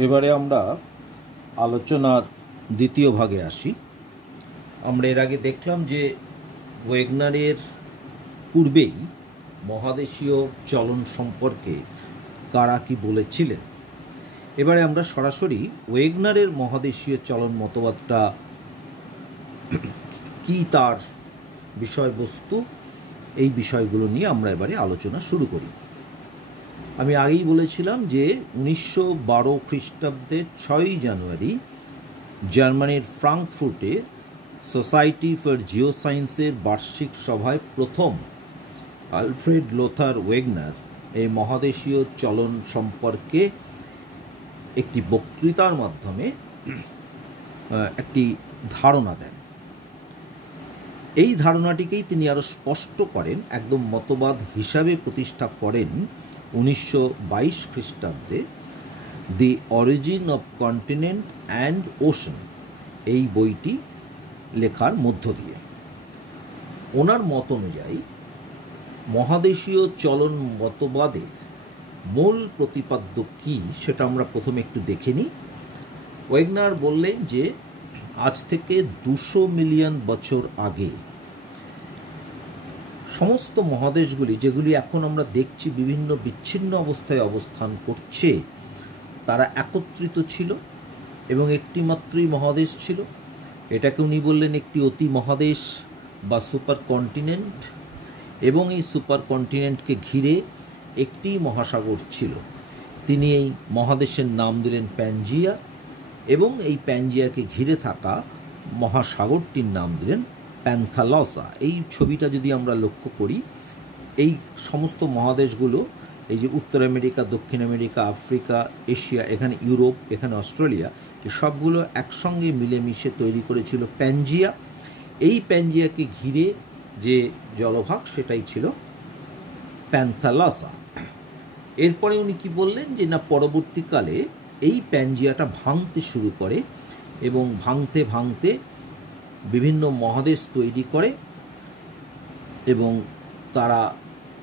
এবারে আমরা আলোচনার দ্বিতীয় ভাগে আসি। আমরা এর আগে দেখলাম যে ওয়েগনারের পূর্বেই মহাদেশীয় চলন সম্পর্কে কারা কি বলেছিলেন। এবারে আমরা সরাসরি ওয়েগনারের মহাদেশীয় চলন মতবাদটা কি, তার বিষয়বস্তু, এই বিষয়গুলো নিয়ে আমরা এবারে আলোচনা শুরু করি। আমি আগেই বলেছিলাম যে 1912 খ্রিস্টাব্দের 6ই জানুয়ারি জার্মানির ফ্রাঙ্কফুর্টে সোসাইটি ফর জিওসায়েন্সের বার্ষিক সভায় প্রথম আলফ্রেড লোথার ওয়েগনার এই মহাদেশীয় চলন সম্পর্কে একটি বক্তৃতার মাধ্যমে একটি ধারণা দেন। এই ধারণাটিকেই তিনি আরও স্পষ্ট করেন, একদম মতবাদ হিসাবে প্রতিষ্ঠা করেন 1922 খ্রিস্টাব্দে দি origin of continent and ocean এই বইটি লেখার মধ্য দিয়ে। ওনার মত অনুযায়ী মহাদেশীয় চলন মতবাদের মূল প্রতিপাদ্য কী সেটা আমরা প্রথমে একটু দেখে নিই। ওয়েগনার বললেন যে আজ থেকে 200 মিলিয়ন বছর আগে সমস্ত মহাদেশগুলি, যেগুলি এখন আমরা দেখছি বিভিন্ন বিচ্ছিন্ন অবস্থায় অবস্থান করছে, তারা একত্রিত ছিল এবং একটি মাত্রই মহাদেশ ছিল। এটাকে উনি বললেন একটি অতি মহাদেশ বা সুপার কন্টিনেন্ট, এবং এই সুপার কন্টিনেন্টকে ঘিরে একটি মহাসাগর ছিল। তিনি এই মহাদেশের নাম দিলেন প্যানজিয়া, এবং এই প্যানজিয়াকে ঘিরে থাকা মহাসাগরটির নাম দিলেন প্যান্থালসা। এই ছবিটা যদি আমরা লক্ষ্য করি, এই সমস্ত মহাদেশগুলো, এই যে উত্তর আমেরিকা, দক্ষিণ আমেরিকা, আফ্রিকা, এশিয়া, এখানে ইউরোপ, এখানে অস্ট্রেলিয়া, এই সবগুলো একসঙ্গে মিলেমিশে তৈরি করেছিল প্যানজিয়া। এই প্যানজিয়াকে ঘিরে যে জলভাগ সেটাই ছিল প্যান্থালসা। এরপরে উনি কি বললেন যে না, পরবর্তীকালে এই প্যানজিয়াটা ভাঙতে শুরু করে এবং ভাঙতে ভাঙতে বিভিন্ন মহাদেশ তৈরি করে, এবং তারা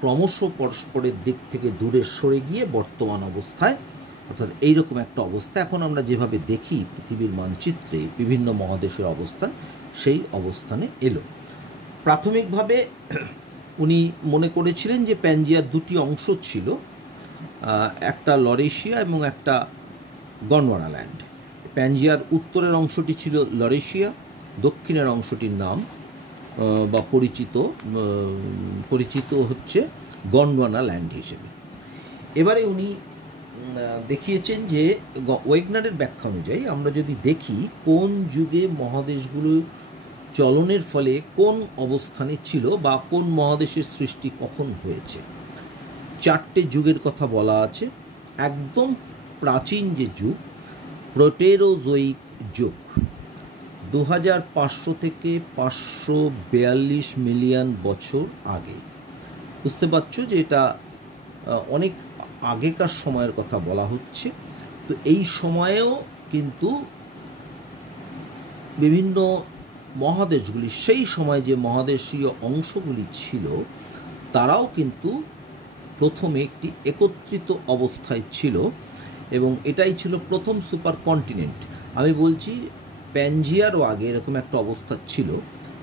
ক্রমশ পরস্পরের দিক থেকে দূরে সরে গিয়ে বর্তমান অবস্থায়, অর্থাৎ এইরকম একটা অবস্থা এখন আমরা যেভাবে দেখি পৃথিবীর মানচিত্রে বিভিন্ন মহাদেশের অবস্থান, সেই অবস্থানে এলো। প্রাথমিকভাবে উনি মনে করেছিলেন যে প্যানজিয়ার দুটি অংশ ছিল, একটা লরেশিয়া এবং একটা গন্ডওয়ানাল্যান্ড। প্যানজিয়ার উত্তরের অংশটি ছিল লরেশিয়া, দক্ষিণের অংশটির নাম বা পরিচিত হচ্ছে গন্ডওয়ানাল্যান্ড হিসেবে। এবারে উনি দেখিয়েছেন যে ওয়েগনারের ব্যাখ্যা অনুযায়ী আমরা যদি দেখি কোন যুগে মহাদেশগুলো চলনের ফলে কোন অবস্থানে ছিল বা কোন মহাদেশের সৃষ্টি কখন হয়েছে, 4টে যুগের কথা বলা আছে। একদম প্রাচীন যে যুগ, প্রোটেরোজোয়িক যুগ, 2500 থেকে 542 মিলিয়ন বছর আগে। বুঝতে পারছো যে এটা অনেক আগেকার সময়ের কথা বলা হচ্ছে। তো এই সময়েও কিন্তু বিভিন্ন মহাদেশগুলি, সেই সময় যে মহাদেশীয় অংশগুলি ছিল, তারাও কিন্তু প্রথমে একটি একত্রিত অবস্থায় ছিল, এবং এটাই ছিল প্রথম সুপার কন্টিনেন্ট। আমি বলছি প্যানজিয়ারও আগে এরকম একটা অবস্থা ছিল।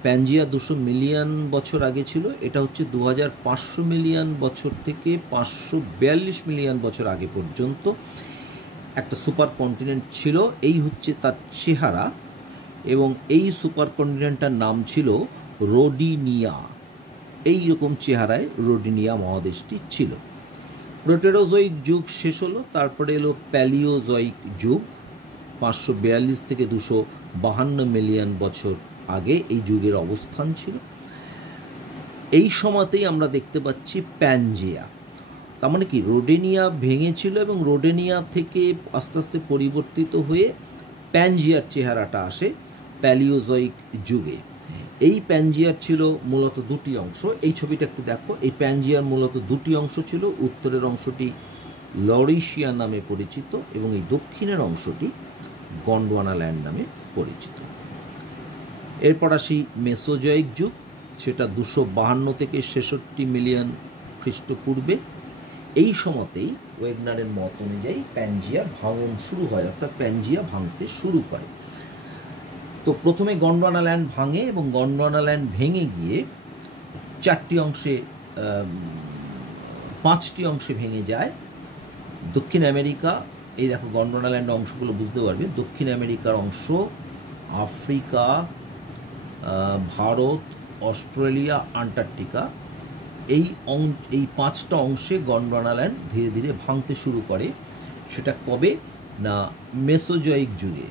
প্যানজিয়া 200 মিলিয়ন বছর আগে ছিল, এটা হচ্ছে 2500 মিলিয়ন বছর থেকে 542 মিলিয়ন বছর আগে পর্যন্ত একটা সুপার কন্টিনেন্ট ছিল। এই হচ্ছে তার চেহারা, এবং এই সুপার কন্টিনেন্টটার নাম ছিল রোডিনিয়া। এই রকম চেহারায় রোডিনিয়া মহাদেশটি ছিল। প্রোটেরোজোয়িক যুগ শেষ হলো, তারপরে এলো প্যালিওজোয়িক যুগ, 542 থেকে 252 মিলিয়ন বছর আগে এই যুগের অবস্থান ছিল। এই সময়তেই আমরা দেখতে পাচ্ছি প্যানজিয়া। তার মানে কি, রোডেনিয়া ভেঙেছিল এবং রোডেনিয়া থেকে আস্তে আস্তে পরিবর্তিত হয়ে প্যানজিয়ার চেহারাটা আসে প্যালিওজোয়িক যুগে। এই প্যানজিয়ার ছিল মূলত দুটি অংশ। এই ছবিটা একটু দেখো, এই প্যানজিয়ার মূলত দুটি অংশ ছিল। উত্তরের অংশটি লরেশিয়া নামে পরিচিত এবং এই দক্ষিণের অংশটি গন্ডওয়ানাল্যান্ড নামে পরিচিত। এরপর আসি মেসোজোয়িক যুগ, সেটা 252 থেকে 66 মিলিয়ন খ্রিস্টপূর্বে। এই সময়তেই ওয়েগনারের মত অনুযায়ী প্যানজিয়ার ভাঙন শুরু হয়, অর্থাৎ প্যানজিয়া ভাঙতে শুরু করে। তো প্রথমে গন্ডওয়ানাল্যান্ড ভাঙে এবং গন্ডওয়ানাল্যান্ড ভেঙে গিয়ে 5টি অংশে ভেঙে যায়। দক্ষিণ আমেরিকা, এই দেখো গন্ডওয়ানাল্যান্ড অংশগুলো বুঝতে পারবে, দক্ষিণ আমেরিকার অংশ, আফ্রিকা, ভারত, অস্ট্রেলিয়া, আন্টার্কটিকা, এই 5টা অংশে গন্ডওয়ানাল্যান্ড ধীরে ধীরে ভাঙতে শুরু করে। সেটা কবে না মেসোজয়িক যুগে।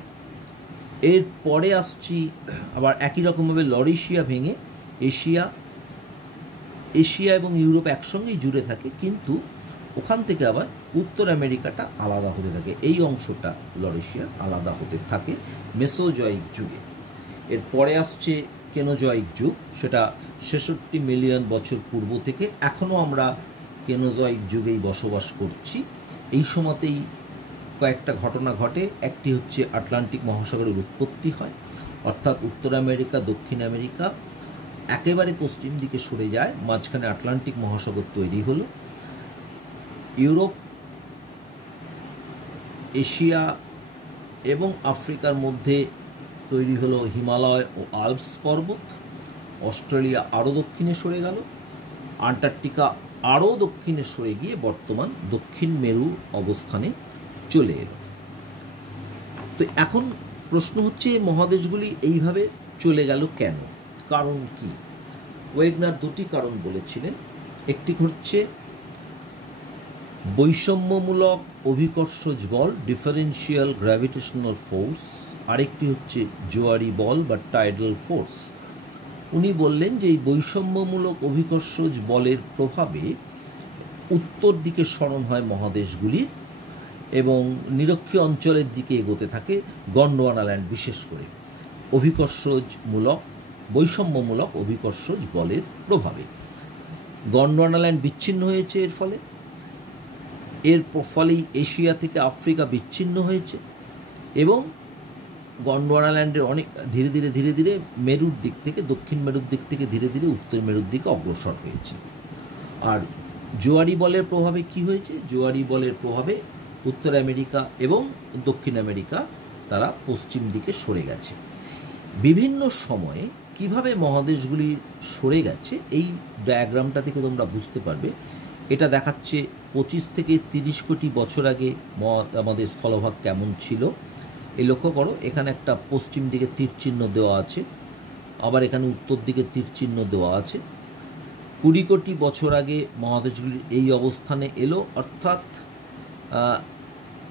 এরপরে আসছি আবার একই রকমভাবে লরেশিয়া ভেঙে এশিয়া এবং ইউরোপ একসঙ্গেই জুড়ে থাকে, কিন্তু ওখান থেকে আবার উত্তর আমেরিকাটা আলাদা হতে থাকে, এই অংশটা লরেশিয়া আলাদা হতে থাকে মেসোজয়িক যুগে। এরপরে আসছে কেনোজয়িক যুগ, সেটা 66 মিলিয়ন বছর পূর্ব থেকে। এখনও আমরা কেনোজয়িক যুগেই বসবাস করছি। এই সময়তেই কয়েকটা ঘটনা ঘটে। একটি হচ্ছে আটলান্টিক মহাসাগরের উৎপত্তি হয়, অর্থাৎ উত্তর আমেরিকা দক্ষিণ আমেরিকা একেবারে পশ্চিম দিকে সরে যায়, মাঝখানে আটলান্টিক মহাসাগর তৈরি হলো। ইউরোপ, এশিয়া এবং আফ্রিকার মধ্যে তৈরি হলো হিমালয় ও আল্পস পর্বত। অস্ট্রেলিয়া আরও দক্ষিণে সরে গেল, আন্টার্কটিকা আরও দক্ষিণে সরে গিয়ে বর্তমান দক্ষিণ মেরু অবস্থানে চলে এলো। তো এখন প্রশ্ন হচ্ছে মহাদেশগুলি এইভাবে চলে গেল কেন, কারণ কি? ওয়েগনার দুটি কারণ বলেছিলেন। একটি হচ্ছে বৈষম্যমূলক অভিকর্ষজ বল, ডিফারেন্সিয়াল গ্র্যাভিটেশনাল ফোর্স, আরেকটি হচ্ছে জোয়ারি বল বা টাইডাল ফোর্স। উনি বললেন যে এই বৈষম্যমূলক অভিকর্ষজ বলের প্রভাবে উত্তর দিকে সরণ হয় মহাদেশগুলির এবং নিরক্ষীয় অঞ্চলের দিকে এগোতে থাকে গন্ডওয়ানাল্যান্ড বিশেষ করে বৈষম্যমূলক অভিকর্ষজ বলের প্রভাবে। গন্ডওয়ানাল্যান্ড বিচ্ছিন্ন হয়েছে, এর ফলেই এশিয়া থেকে আফ্রিকা বিচ্ছিন্ন হয়েছে এবং গন্ডওয়ানাল্যান্ডের অনেক ধীরে ধীরে মেরুর দিক থেকে, দক্ষিণ মেরুর দিক থেকে ধীরে ধীরে উত্তর মেরুর দিকে অগ্রসর হয়েছে। আর জোয়ারি বলের প্রভাবে কি হয়েছে? জোয়ারি বলের প্রভাবে উত্তর আমেরিকা এবং দক্ষিণ আমেরিকা তারা পশ্চিম দিকে সরে গেছে। বিভিন্ন সময়ে কিভাবে মহাদেশগুলি সরে গেছে এই ডায়াগ্রামটা থেকে তোমরা বুঝতে পারবে। এটা দেখাচ্ছে 25 থেকে 30 কোটি বছর আগে আমাদের স্থলভাগ কেমন ছিল। এই লক্ষ্য করো, এখানে একটা পশ্চিম দিকে তীর চিহ্ন দেওয়া আছে, আবার এখানে উত্তর দিকে তীর চিহ্ন দেওয়া আছে। 20 কোটি বছর আগে মহাদেশগুলির এই অবস্থানে এলো, অর্থাৎ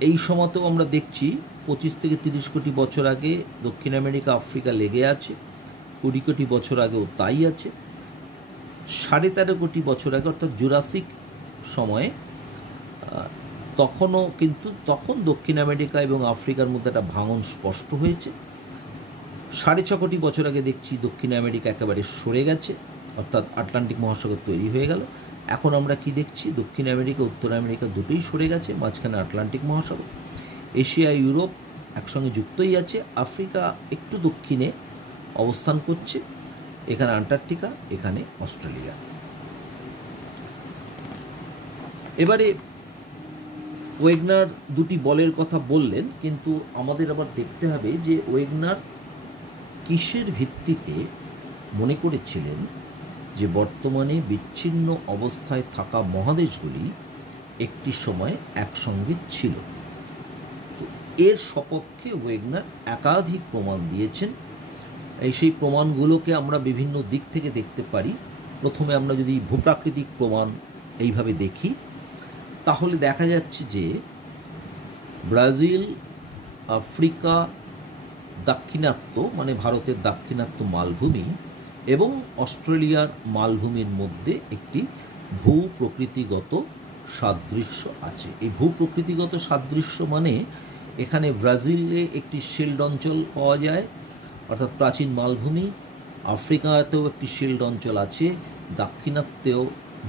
এই সময়তেও আমরা দেখছি 25 থেকে 30 কোটি বছর আগে দক্ষিণ আমেরিকা আফ্রিকা লেগে আছে। 20 কোটি বছর আগেও তাই আছে। 13.5 কোটি বছর আগে অর্থাৎ জুরাসিক সময়ে তখন দক্ষিণ আমেরিকা এবং আফ্রিকার মধ্যে একটা ভাঙন স্পষ্ট হয়েছে। 6.5 কোটি বছর আগে দেখছি দক্ষিণ আমেরিকা একেবারে সরে গেছে, অর্থাৎ আটলান্টিক মহাসাগর তৈরি হয়ে গেল। এখন আমরা কি দেখছি? দক্ষিণ আমেরিকা উত্তর আমেরিকা দুটোই সরে গেছে, মাঝখানে আটলান্টিক মহাসাগর। এশিয়া ইউরোপ একসঙ্গে যুক্তই আছে, আফ্রিকা একটু দক্ষিণে অবস্থান করছে, এখানে আন্টার্কটিকা, এখানে অস্ট্রেলিয়া। এবারে ওয়েগনার দুটি বলের কথা বললেন, কিন্তু আমাদের আবার দেখতে হবে যে ওয়েগনার কিসের ভিত্তিতে মনে করেছিলেন যে বর্তমানে বিচ্ছিন্ন অবস্থায় থাকা মহাদেশগুলি একটি সময় একসঙ্গে ছিল। তো এর সপক্ষে ওয়েগনার একাধিক প্রমাণ দিয়েছেন। সেই প্রমাণগুলোকে আমরা বিভিন্ন দিক থেকে দেখতে পারি। প্রথমে আমরা যদি ভূপ্রাকৃতিক প্রমাণ এইভাবে দেখি, তাহলে দেখা যাচ্ছে যে ব্রাজিল, আফ্রিকা, দাক্ষিণাত্য মানে ভারতের দাক্ষিণাত্য মালভূমি এবং অস্ট্রেলিয়ার মালভূমির মধ্যে একটি ভূপ্রকৃতিগত সাদৃশ্য আছে। এই ভূপ্রকৃতিগত সাদৃশ্য মানে এখানে ব্রাজিলে একটি শিল্ড অঞ্চল পাওয়া যায়, অর্থাৎ প্রাচীন মালভূমি। আফ্রিকাতেও একটি শিল্ড অঞ্চল আছে, দাক্ষিণাত্যেও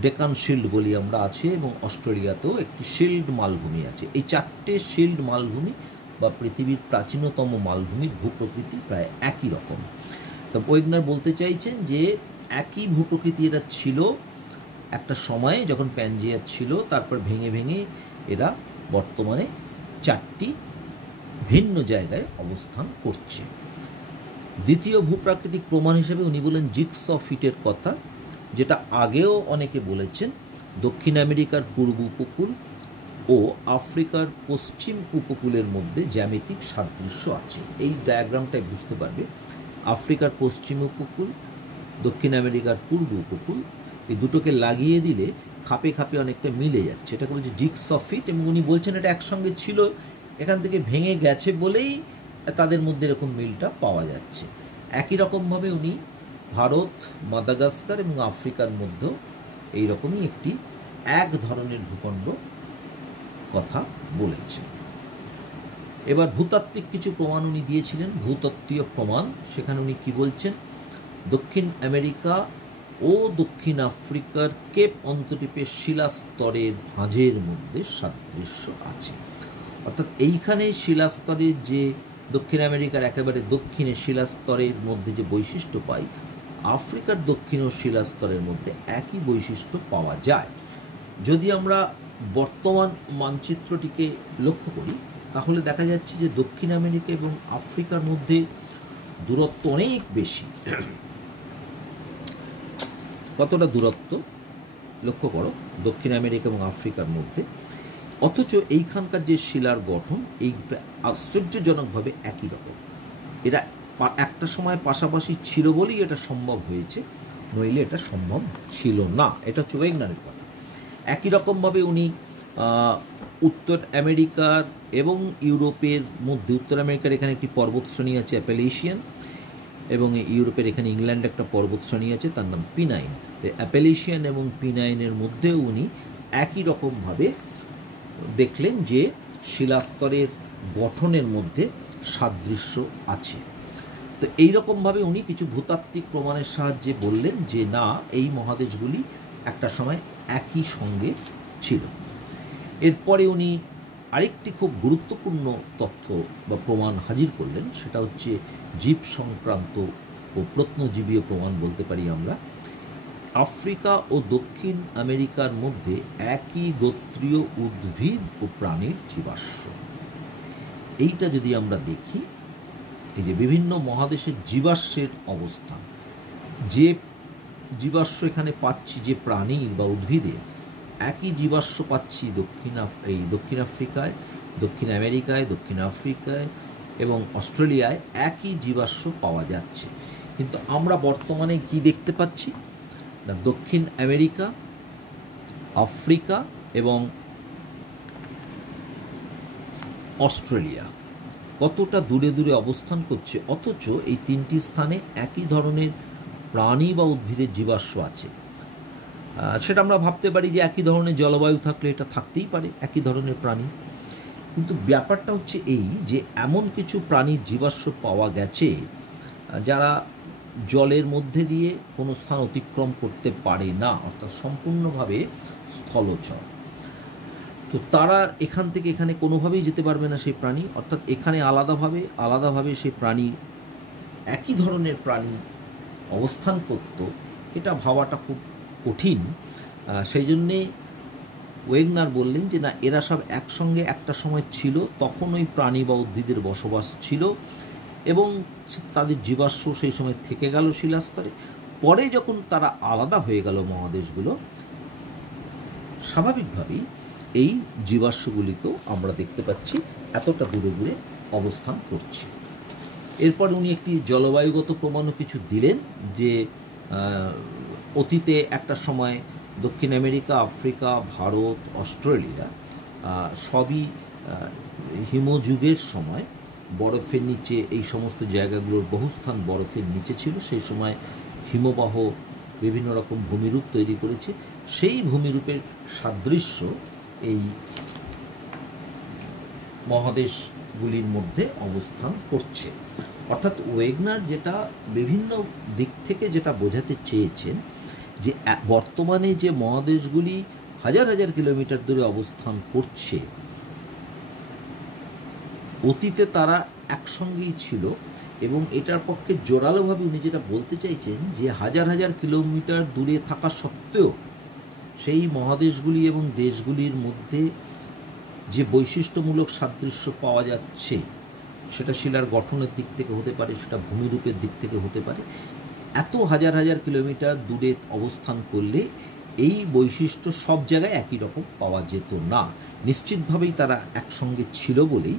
ডেকান শিল্ড বলি আমরা আছে, এবং অস্ট্রেলিয়াতেও একটি শিল্ড মালভূমি আছে। এই 4টে শিল্ড মালভূমি বা পৃথিবীর প্রাচীনতম মালভূমির ভূপ্রকৃতি প্রায় একই রকম। তো ওয়েগনার বলতে চাইছেন যে একই ভূপ্রকৃতি এটা ছিল একটা সময়ে যখন প্যানজিয়া ছিল, তারপর ভেঙে ভেঙে এরা বর্তমানে 4টি ভিন্ন জায়গায় অবস্থান করছে। দ্বিতীয় ভূপ্রাকৃতিক প্রমাণ হিসেবে উনি বলেন জিগস ফিটের কথা, যেটা আগেও অনেকে বলেছেন। দক্ষিণ আমেরিকার পূর্ব উপকূল ও আফ্রিকার পশ্চিম উপকূলের মধ্যে জ্যামিতিক সাদৃশ্য আছে। এই ডায়াগ্রামটায় বুঝতে পারবে আফ্রিকার পশ্চিম উপকূল, দক্ষিণ আমেরিকার পূর্ব উপকূল, এই দুটোকে লাগিয়ে দিলে খাপে খাপে অনেকটা মিলে যাচ্ছে। এটাকে বলছে জিগস ফিট, এবং উনি বলছেন এটা একসঙ্গে ছিল, এখান থেকে ভেঙে গেছে বলেই তাদের মধ্যে এরকম মিলটা পাওয়া যাচ্ছে। একই রকমভাবে উনি ভারত, মাদাগাস্কার এবং আফ্রিকার মধ্যেও এইরকমই একটি এক ধরনের ভূখণ্ড কথা বলেছে। এবার ভূতাত্ত্বিক কিছু প্রমাণ উনি দিয়েছিলেন, ভূতত্ত্বীয় প্রমাণ। সেখানে উনি কি বলছেন, দক্ষিণ আমেরিকা ও দক্ষিণ আফ্রিকার কেপ অন্তরীপের শিলাস্তরের ভাঁজের মধ্যে সাদৃশ্য আছে। অর্থাৎ এইখানে শিলাস্তরের যে দক্ষিণ আমেরিকার একেবারে দক্ষিণে শিলাস্তরের মধ্যে যে বৈশিষ্ট্য পাই, আফ্রিকার দক্ষিণ ও শিলাস্তরের মধ্যে একই বৈশিষ্ট্য পাওয়া যায়। যদি আমরা বর্তমান মানচিত্রটিকে লক্ষ্য করি, তাহলে দেখা যাচ্ছে যে দক্ষিণ আমেরিকা এবং আফ্রিকার মধ্যে দূরত্ব অনেক বেশি। কতটা দূরত্ব লক্ষ্য করো দক্ষিণ আমেরিকা এবং আফ্রিকার মধ্যে, অথচ এইখানকার যে শিলার গঠন এই আশ্চর্যজনকভাবে একই রকম। এরা একটা সময় পাশাপাশি ছিল বলেই এটা সম্ভব হয়েছে, নইলে এটা সম্ভব ছিল না। এটা হচ্ছে ওয়েগনারের কথা। একই রকমভাবে উনি উত্তর আমেরিকার এবং ইউরোপের মধ্যে, উত্তর আমেরিকার এখানে একটি পর্বতশ্রেণী আছে অ্যাপেলেশিয়ান, এবং ইউরোপের এখানে ইংল্যান্ডে একটা পর্বতশ্রেণী আছে তার নাম পিনাইন। অ্যাপেলেশিয়ান এবং পিনাইনের মধ্যেও উনি একই রকমভাবে দেখলেন যে শিলাস্তরের গঠনের মধ্যে সাদৃশ্য আছে। তো এই রকমভাবে উনি কিছু ভূতাত্ত্বিক প্রমাণের সাহায্যে বললেন যে না, এই মহাদেশগুলি একটা সময় একই সঙ্গে ছিল। এরপরে উনি আরেকটি খুব গুরুত্বপূর্ণ তথ্য বা প্রমাণ হাজির করলেন, সেটা হচ্ছে জীব সংক্রান্ত ও প্রত্নজীবীয় প্রমাণ বলতে পারি আমরা। আফ্রিকা ও দক্ষিণ আমেরিকার মধ্যে একই গোত্রীয় উদ্ভিদ ও প্রাণীর জীবাশ্ম। এইটা যদি আমরা দেখি, এই যে বিভিন্ন মহাদেশের জীবাশ্মের অবস্থান, যে জীবাশ্ম এখানে পাচ্ছি, যে প্রাণীর বা উদ্ভিদের একই জীবাশ্ম পাচ্ছি দক্ষিণ আফ্রিকায়, দক্ষিণ আমেরিকায়, দক্ষিণ আফ্রিকায় এবং অস্ট্রেলিয়ায় একই জীবাশ্ম পাওয়া যাচ্ছে। কিন্তু আমরা বর্তমানে কি দেখতে পাচ্ছি না, দক্ষিণ আমেরিকা, আফ্রিকা এবং অস্ট্রেলিয়া কতটা দূরে দূরে অবস্থান করছে, অথচ এই তিনটি স্থানে একই ধরনের প্রাণী বা উদ্ভিদের জীবাশ্ম আছে। সেটা আমরা ভাবতে পারি যে একই ধরনের জলবায়ু থাকলে এটা থাকতেই পারে, একই ধরনের প্রাণী। কিন্তু ব্যাপারটা হচ্ছে এই যে এমন কিছু প্রাণীর জীবাশ্ম পাওয়া গেছে যারা জলের মধ্যে দিয়ে কোনো স্থান অতিক্রম করতে পারে না, অর্থাৎ সম্পূর্ণভাবে স্থলচর। তো তারা এখান থেকে এখানে কোনোভাবেই যেতে পারবে না সেই প্রাণী, অর্থাৎ এখানে আলাদাভাবে সেই প্রাণী, একই ধরনের প্রাণী অবস্থান করত, এটা ভাবাটা খুব কঠিন। সেই জন্যে ওয়েগনার বললেন যে না, এরা সব একসঙ্গে একটা সময় ছিল, তখন ওই প্রাণী বা উদ্ভিদের বসবাস ছিল এবং তাদের জীবাশ্ম সেই সময় থেকে গেল শিলাস্তরে। পরে যখন তারা আলাদা হয়ে গেল মহাদেশগুলো, স্বাভাবিকভাবেই এই জীবাশ্মগুলিকেও আমরা দেখতে পাচ্ছি এতটা দূরে দূরে অবস্থান করছে। এরপর উনি একটি জলবায়ুগত প্রমাণও কিছু দিলেন যে অতীতে একটা সময় দক্ষিণ আমেরিকা, আফ্রিকা, ভারত, অস্ট্রেলিয়া সবই হিমযুগের সময় বরফের নিচে, এই সমস্ত জায়গাগুলোর বহুস্থান বরফের নিচে ছিল। সেই সময় হিমবাহ বিভিন্ন রকম ভূমিরূপ তৈরি করেছে, সেই ভূমিরূপের সাদৃশ্য এই মহাদেশগুলির মধ্যে অবস্থান করছে। অর্থাৎ ওয়েগনার যেটা বিভিন্ন দিক থেকে যেটা বোঝাতে চেয়েছেন যে বর্তমানে যে মহাদেশগুলি হাজার হাজার কিলোমিটার দূরে অবস্থান করছে, অতীতে তারা একসঙ্গেই ছিল। এবং এটার পক্ষে জোরালোভাবে উনি যেটা বলতে চাইছেন যে হাজার হাজার কিলোমিটার দূরে থাকা সত্ত্বেও সেই মহাদেশগুলি এবং দেশগুলির মধ্যে যে বৈশিষ্ট্যমূলক সাদৃশ্য পাওয়া যাচ্ছে, সেটা শিলার গঠনের দিক থেকে হতে পারে, সেটা ভূমিরূপের দিক থেকে হতে পারে, এত হাজার হাজার কিলোমিটার দূরে অবস্থান করলে এই বৈশিষ্ট্য সব জায়গায় একই রকম পাওয়া যেত না। নিশ্চিতভাবেই তারা একসঙ্গে ছিল বলেই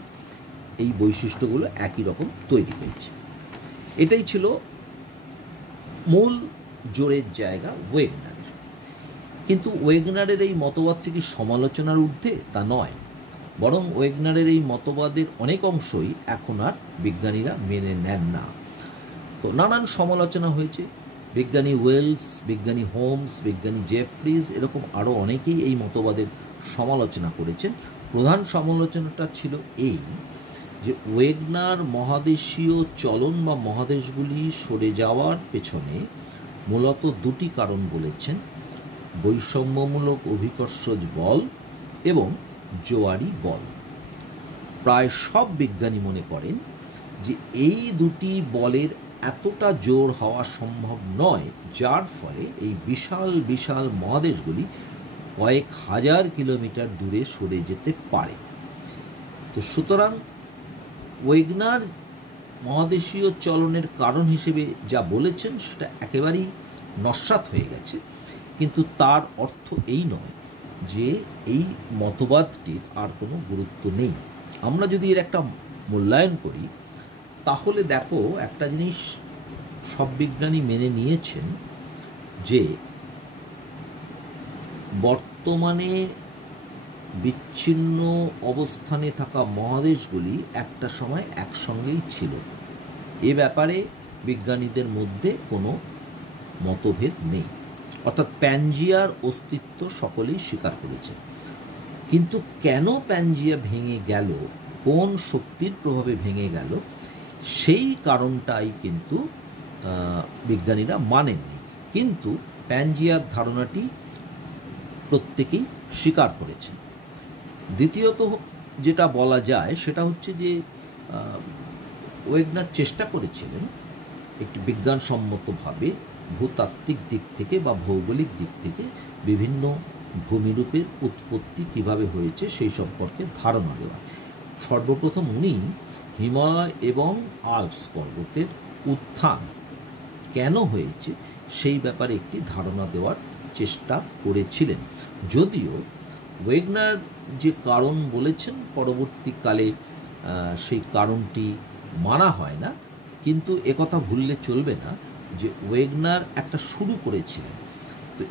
এই বৈশিষ্ট্যগুলো একই রকম তৈরি হয়েছে। এটাই ছিল মূল জোরের জায়গা ওয়েগনারের। কিন্তু ওয়েগনারের এই মতবাদটি কি সমালোচনার ঊর্ধ্বে? তা নয়, বরং ওয়েগনারের এই মতবাদের অনেক অংশই এখন আর বিজ্ঞানীরা মেনে নেন না। তো নানান সমালোচনা হয়েছে। বিজ্ঞানী ওয়েলস, বিজ্ঞানী হোমস, বিজ্ঞানী জেফ্রিজ, এরকম আরও অনেকেই এই মতবাদের সমালোচনা করেছেন। প্রধান সমালোচনাটা ছিল এই যে ওয়েগনার মহাদেশীয় চলন বা মহাদেশগুলি সরে যাওয়ার পেছনে মূলত দুটি কারণ বলেছেন: বৈষম্যমূলক অভিকর্ষজ বল এবং জোয়ারি বল। প্রায় সব বিজ্ঞানী মনে করেন যে এই দুটি বলের এতটা জোর হওয়া সম্ভব নয়, যার ফলে এই বিশাল বিশাল মহাদেশগুলি কয়েক হাজার কিলোমিটার দূরে সরে যেতে পারে। তো সুতরাং ওয়েগনার মহাদেশীয় চলনের কারণ হিসেবে যা বলেছেন সেটা একেবারেই নস্যাৎ হয়ে গেছে। কিন্তু তার অর্থ এই নয় যে এই মতবাদটির আর কোনো গুরুত্ব নেই। আমরা যদি এর একটা মূল্যায়ন করি, তাহলে দেখো একটা জিনিস সব বিজ্ঞানী মেনে নিয়েছেন যে বর্তমানে বিচ্ছিন্ন অবস্থানে থাকা মহাদেশগুলি একটা সময় একসঙ্গেই ছিল। এ ব্যাপারে বিজ্ঞানীদের মধ্যে কোনো মতভেদ নেই, অর্থাৎ প্যানজিয়ার অস্তিত্ব সকলেই স্বীকার করেছে। কিন্তু কেন প্যানজিয়া ভেঙে গেল, কোন শক্তির প্রভাবে ভেঙে গেল, সেই কারণটাই কিন্তু বিজ্ঞানীরা মানেননি। কিন্তু প্যানজিয়ার ধারণাটি প্রত্যেকেই স্বীকার করেছেন। দ্বিতীয়ত যেটা বলা যায় সেটা হচ্ছে যে ওয়েগনার চেষ্টা করেছিলেন একটি বিজ্ঞানসম্মতভাবে ভূতাত্ত্বিক দিক থেকে বা ভৌগোলিক দিক থেকে বিভিন্ন ভূমিরূপের উৎপত্তি কিভাবে হয়েছে সেই সম্পর্কে ধারণা দেওয়া। সর্বপ্রথম উনি হিমালয় এবং আল্পস পর্বতের উত্থান কেন হয়েছে সেই ব্যাপারে একটি ধারণা দেওয়ার চেষ্টা করেছিলেন। যদিও ওয়েগনার যে কারণ বলেছেন পরবর্তীকালে সেই কারণটি মানা হয় না, কিন্তু একথা ভুললে চলবে না যে ওয়েগনার একটা শুরু করেছিলেন। তো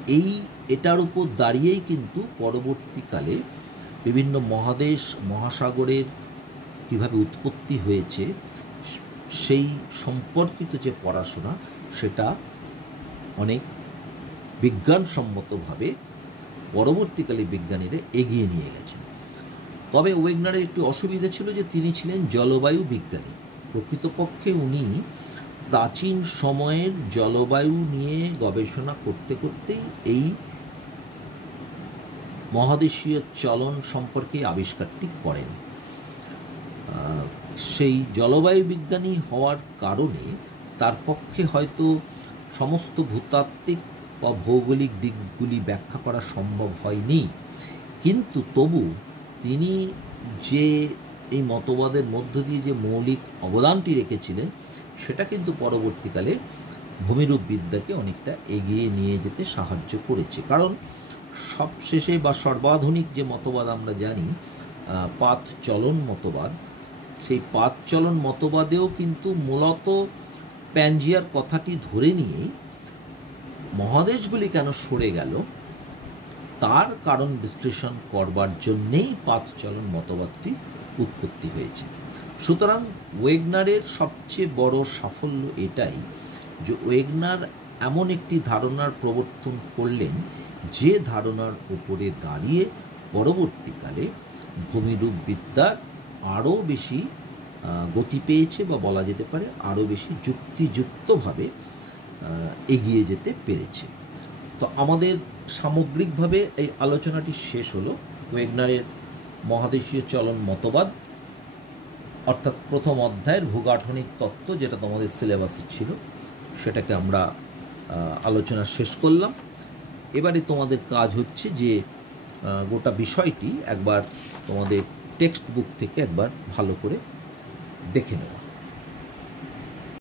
এটার উপর দাঁড়িয়েই কিন্তু পরবর্তীকালে বিভিন্ন মহাদেশ মহাসাগরের কীভাবে উৎপত্তি হয়েছে সেই সম্পর্কিত যে পড়াশোনা, সেটা অনেক বিজ্ঞানসম্মতভাবে পরবর্তীকালে বিজ্ঞানীরা এগিয়ে নিয়ে গেছেন। তবে ওয়েগনারের একটি অসুবিধা ছিল যে তিনি ছিলেন জলবায়ু বিজ্ঞানী। প্রকৃতপক্ষে উনি প্রাচীন সময়ের জলবায়ু নিয়ে গবেষণা করতে করতেই এই মহাদেশীয় চলন সম্পর্কে আবিষ্কারটি করেন। সেই জলবায়ু বিজ্ঞানী হওয়ার কারণে তার পক্ষে হয়তো সমস্ত ভূতাত্ত্বিক বা ভৌগোলিক দিকগুলি ব্যাখ্যা করা সম্ভব হয়নি, কিন্তু তবু তিনি যে এই মতবাদের মধ্য দিয়ে যে মৌলিক অবদানটি রেখেছিলেন সেটা কিন্তু পরবর্তীকালে ভূমিরূপ বিদ্যাকে অনেকটা এগিয়ে নিয়ে যেতে সাহায্য করেছে। কারণ সবশেষে বা সর্বাধুনিক যে মতবাদ আমরা জানি পাত চলন মতবাদ, সেই পাত চলন মতবাদেও কিন্তু মূলত প্যানজিয়ার কথাটি ধরে নিয়েই মহাদেশগুলি কেন সরে গেল তার কারণ বিশ্লেষণ করবার জন্যেই পাত চলন মতবাদটি উৎপত্তি হয়েছে। সুতরাং ওয়েগনারের সবচেয়ে বড় সাফল্য এটাই যে ওয়েগনার এমন একটি ধারণার প্রবর্তন করলেন যে ধারণার উপরে দাঁড়িয়ে পরবর্তীকালে ভূমিরূপ বিদ্যার আরও বেশি গতি পেয়েছে বা বলা যেতে পারে আরও বেশি যুক্তিযুক্তভাবে এগিয়ে যেতে পেরেছে। তো আমাদের সামগ্রিকভাবে এই আলোচনাটি শেষ হলো ওয়েগনারের মহাদেশীয় চলন মতবাদ, অর্থাৎ প্রথম অধ্যায়ের ভূগাঠনিক তত্ত্ব, যেটা তোমাদের সিলেবাসে ছিল, সেটাকে আমরা আলোচনা শেষ করলাম। এবারে তোমাদের কাজ হচ্ছে যে গোটা বিষয়টি একবার তোমাদের টেক্সট বুক থেকে একবার ভালো করে দেখে নেওয়া।